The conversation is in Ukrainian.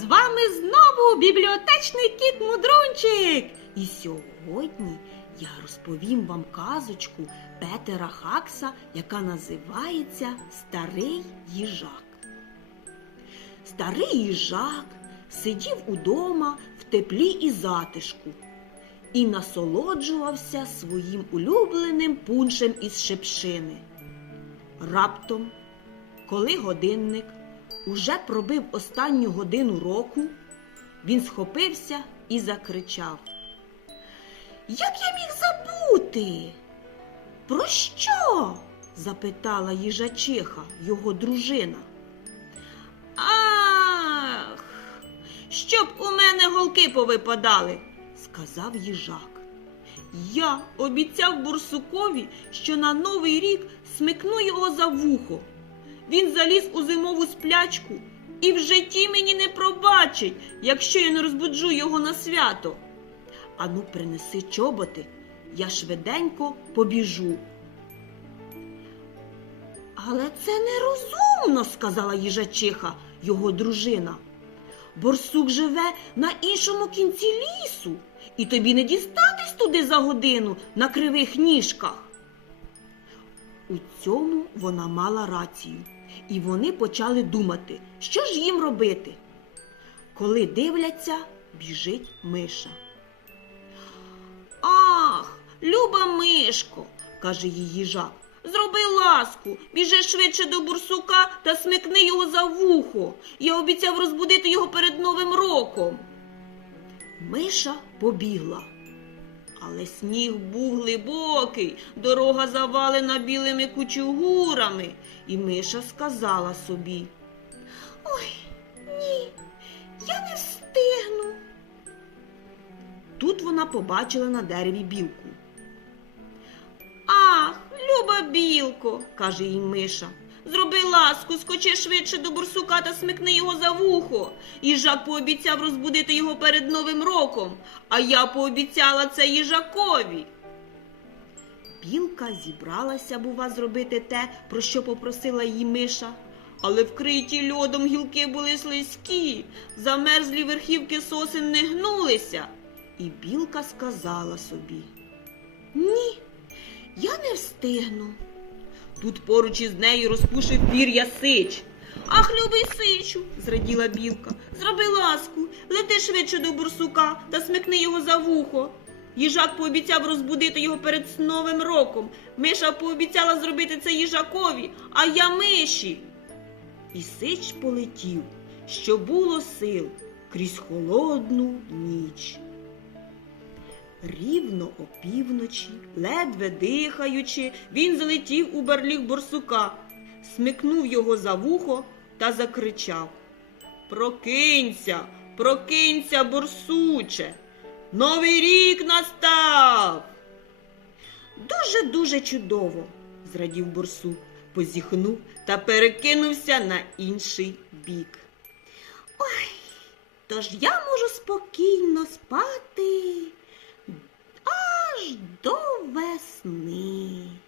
З вами знову бібліотечний кіт Мудрунчик. І сьогодні я розповім вам казочку Петера Хакса, яка називається Старий їжак. Старий їжак сидів удома в теплі і затишку і насолоджувався своїм улюбленим пуншем із шипшини. Раптом, коли годинник уже пробив останню годину року, він схопився і закричав. Як я міг забути? Про що? запитала їжачиха, його дружина. Ах, щоб у мене голки повипадали, сказав їжак. Я обіцяв бурсукові, що на новий рік смикну його за вухо. Він заліз у зимову сплячку і в житті мені не пробачить, якщо я не розбуджу його на свято. Ану, принеси чоботи, я швиденько побіжу. Але це нерозумно, сказала їжачиха, його дружина. Борсук живе на іншому кінці лісу, і тобі не дістатись туди за годину на кривих ніжках. У цьому вона мала рацію, і вони почали думати, що ж їм робити. Коли дивляться, біжить миша. Ах, люба мишко, каже їй їжак, зроби ласку, біжи швидше до бурсука та смикни його за вухо. Я обіцяв розбудити його перед Новим роком. Миша побігла. Але сніг був глибокий, дорога завалена білими кучугурами, і Миша сказала собі. Ой, ні, я не встигну. Тут вона побачила на дереві білку. Ах, люба білко, каже їй Миша. Ласку, скочи швидше до бурсука та смикни його за вухо. Їжак пообіцяв розбудити його перед Новим роком, а я пообіцяла це їжакові. Білка зібралася, бува, зробити те, про що попросила її Миша. Але вкриті льодом гілки були слизькі, замерзлі верхівки сосен не гнулися. І білка сказала собі: Ні, я не встигну. Тут поруч із нею розпушив пір'я сич. Ах, любий сичу, зраділа білка. Зроби ласку, лети швидше до бурсука та смикни його за вухо. Їжак пообіцяв розбудити його перед новим роком. Миша пообіцяла зробити це їжакові, а я миші. І сич полетів, що було сил крізь холодну ніч. Рівно опівночі, ледве дихаючи, він залетів у барліг борсука, смикнув його за вухо та закричав Прокинься, прокинься, борсуче, новий рік настав. Дуже дуже чудово, зрадів борсук, позіхнув та перекинувся на інший бік. Ой, тож я можу спокійно спати аж до весни.